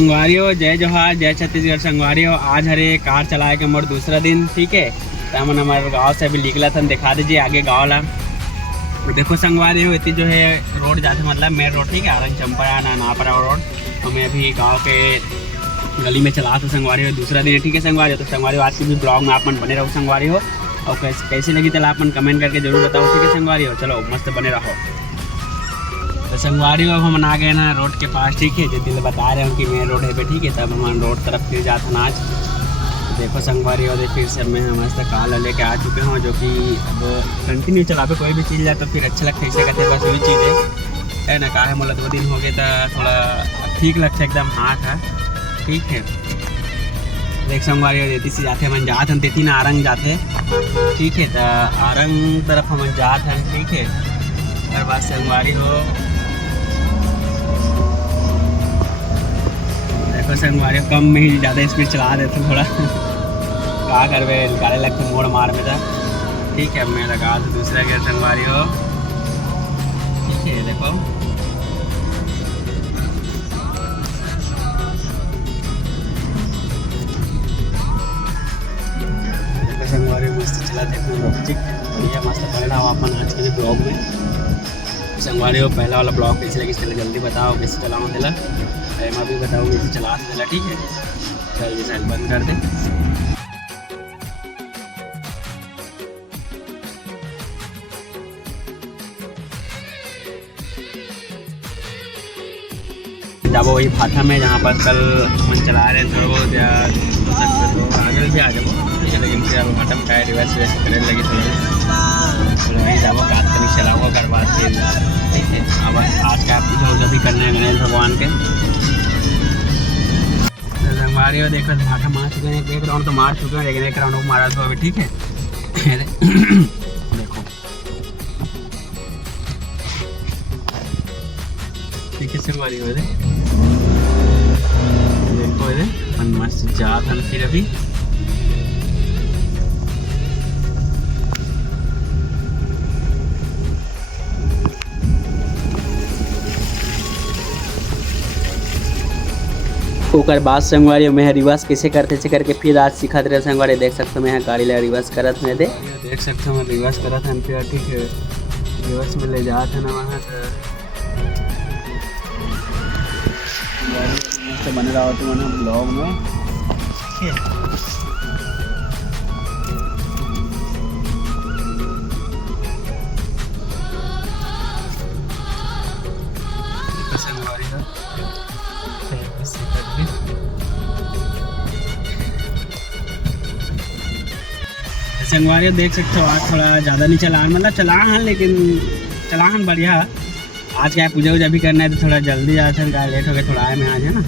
संगवारियों जय जोहार जय छत्तीसगढ़। संगवारियों आज हरे कार चलाए के मोर दूसरा दिन, ठीक है। तो हम हमारे गाँव से अभी निकला था, दिखा दीजिए आगे गाँव ला। देखो संगवारियों इतनी जो है रोड जाते मतलब मेन रोड, ठीक है, आरंग चंपरा ना नापरा रोड। तो मैं अभी गाँव के गली में चला था संगवारियों, दूसरा दिन है, ठीक है संगवारियों। तो संगवारियों आज की भी ब्लॉग में आप मन बने रहो संगवारियों, और कैसी लगी तो आप मन कमेंट करके जरूर बताओ, ठीक है संगवारियों। चलो मस्त बने रहो। तो संगवारियों अब हम आ गए ना रोड के पास, ठीक है, जो दिल बता रहे हैं कि मेन रोड है पे, ठीक है। तब हम रोड तरफ फिर जाते ना आज। देखो संगवारियों फिर से मैं मस्त कार लेके आ चुके हूँ, जो कि अब कंटिन्यू चला पे कोई भी चीज़ जाए तो फिर अच्छा लगता है। इसे कहते हैं बस वही चीज़ है ना, काहे मोला 2 दिन हो गए तो थोड़ा ठीक लगता है एकदम हाथ है, ठीक है। देख संगवारियों देती से जाते हम जाते हैं, देती ना आरंग जाते, ठीक है। तो आरंग तरफ हम जाते हैं, ठीक है। हर बात संगवारियों देखो संगवारियों कम में ही ज़्यादा स्पीड चला देते थोड़ा क्या करवे, निकाले लगते मोड़ मार में था, ठीक है। मैं लगा तो दूसरा गियर संगवारियों, ठीक है। देखो संगवारियों मस्त चला देखो, बढ़िया मस्त पहला अपन आज के ब्लॉग में। संगवारियों पहला वाला ब्लॉग कैसे लगी चलो जल्दी बताओ, कैसे चलाओ दिला टाइम भी बताओ, कैसे चला दिला, ठीक है। चलिए साइड बंद कर दे। जब वही फाटा में जहाँ पर कल मन चला रहे हैं थोड़ा बहुत या हो सकते तो आगे भी आ जाओ, ठीक है। लेकिन फिर अब फाटा में टायर रिवर्स करने लगे थोड़ा वही जाओ काट कर चलाओ कर बाद फिर, ठीक है। अब आज का जो भी करना है गणेश भगवान के हमारे देखो फाटा मार चुके हैं, एक राउंड तो मार चुके हैं लेकिन एक राउंड मारा तो अभी, ठीक है। देखो ठीक है संगवारी हो देखो अपन मस्त जा था फिर अभी ओकर बाद संगवारी मैं रिवर्स कैसे करते करके फिर आज सिखा रहे संगवारी। देख सकते हो मैं गाड़ी ला रिवर्स करत मैं देख सकते हो मैं रिवर्स करत हम फिर, ठीक है। रिवर्स में ले जात है ना वहाँ से बने रहा तो मैंने ब्लॉग में, ठीक है। संगवारियों देख सकते हो आज थोड़ा ज़्यादा नहीं चला, मतलब चला हन लेकिन चला हन बढ़िया। आज क्या पूजा वूजा भी करना है तो थोड़ा जल्दी जाते हैं, लेट हो गया थोड़ा आए में आज है ना।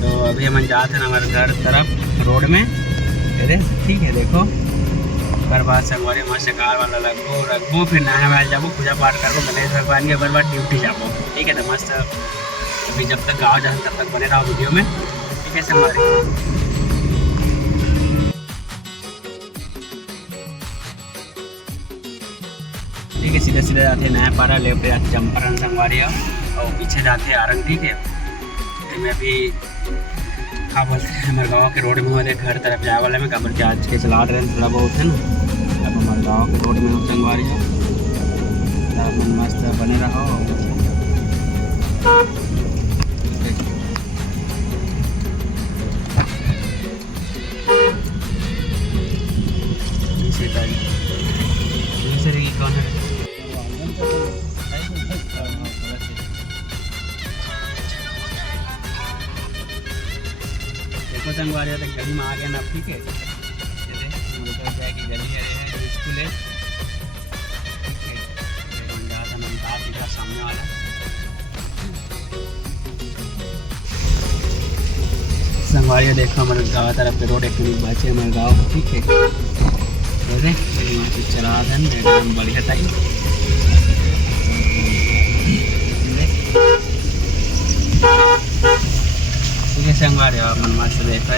तो अभी हम जाते हैं हमारे घर तरफ रोड में, ठीक है। देखो बर्बाद संगवारी मस्त कार वाला रखो फिर नहा वहा जाबो, पूजा पाठ करो गणेश भगवान के, बर्बाद ड्यूटी जाबो, ठीक है। तो मस्त अभी जब तक गाँव जाए तब तक बने रहो वीडियो में, ठीक है संगवारी। ठीक है सीधे सीधे जाते नया पारा ले पे जाते चंपारण संगवारियों और पीछे जाते आरंग, ठीक है। तो मैं अभी क्या बोलते हैं हमारे गाँव के रोड में हमारे घर तरफ जाए वाले में कबर के आज के चला रहे हैं थोड़ा बहुत है ना। अब हमारे गाँव के रोड में हम संगवारियों मन मस्त बने रहो, कौन है देखो संगवारियों तक गली में आ गया ना, ठीक है। जाए कि गली है स्कूल है, ठीक है। सामने वाला संगवारियों देखो हमारे गाँव तरफ के रोड एक बचे हमारे गाँव, ठीक है। चला एकदम बढ़िया टाइम, ठीक है संगवारी मन मस्त देखो